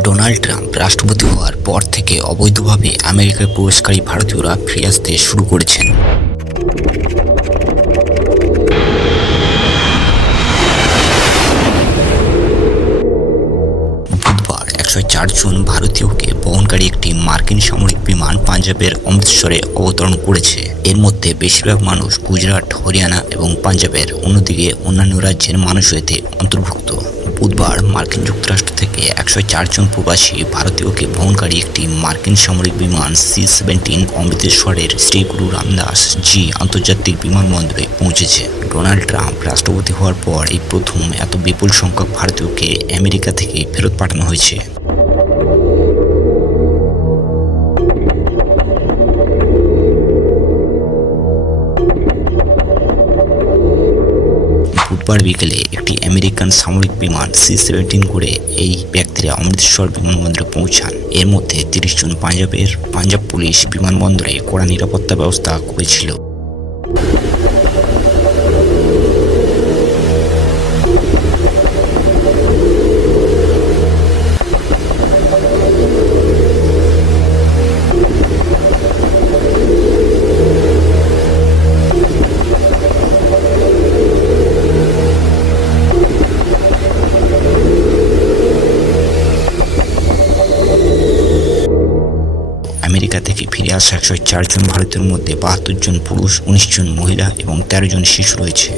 Donald Trump রাষ্ট্রপতি হওয়ার পর থেকে অবৈধভাবে আমেরিকায় প্রবেশকারী ভারতীয়রা ফিরে আসতে শুরু করেছেন। বুধবার 104 জন ভারতীয়কে বহনকারী একটি মার্কিন সামরিক বিমান পাঞ্জাবের অমৃতসরে অবতরণ করেছে। এর মধ্যে বেশিরভাগ মানুষ গুজরাট, হরিয়ানা এবং পাঞ্জাবের, অন্যদিকে অন্যান্য রাজ্যের মানুষও এতে অন্তর্ভুক্ত। বুধবার মার্কিন যুক্তরাষ্ট্র থেকে 104 জন প্রবাসী ভারতীয়কে বহনকারী একটি মার্কিন সামরিক বিমান C-17 অমৃতসরের শ্রী গুরু রামদাস জি আন্তর্জাতিক বিমানবন্দরে পৌঁছেছে। ডোনাল্ড ট্রাম্প রাষ্ট্রপতি হওয়ার পর এই প্রথম এত বিপুল সংখ্যক ভারতীয়কে আমেরিকা থেকে ফেরত পাঠানো হয়েছে। বুধবার বিকেলে একটি আমেরিকান সামরিক বিমান C-17 করে এই ব্যক্তিরা অমৃতসর বিমানবন্দরে পৌঁছান। এর মধ্যে 30 জন পাঞ্জাব পুলিশ বিমানবন্দরে কড়া নিরাপত্তা ব্যবস্থা করেছিল। আমেরিকা থেকে ফিরে আসা 104 জন ভারতীয়র মধ্যে 72 জন পুরুষ, 19 জন মহিলা এবং 13 জন শিশু রয়েছে।